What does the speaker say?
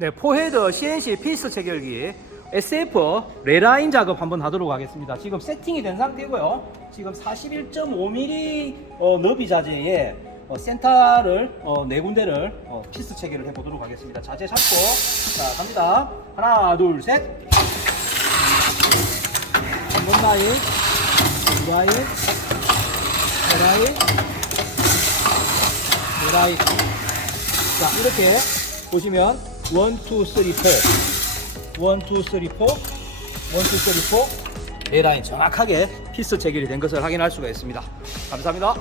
네, 포헤드 CNC 피스 체결기 SF 레라인 작업 한번 하도록 하겠습니다. 지금 세팅이 된 상태고요. 지금 41.5mm 너비 자재에 센터를 네 군데를 피스 체결을 해보도록 하겠습니다. 자재 잡고 자 갑니다. 하나 둘 셋. 한 번 라인, 두 라인, 세 라인, 네 라인. 자 이렇게 보시면 1, 2, 3, 4 1, 2, 3, 4 1, 2, 3, 4 네 라인 정확하게 피스 체결이 된 것을 확인할 수가 있습니다. 감사합니다.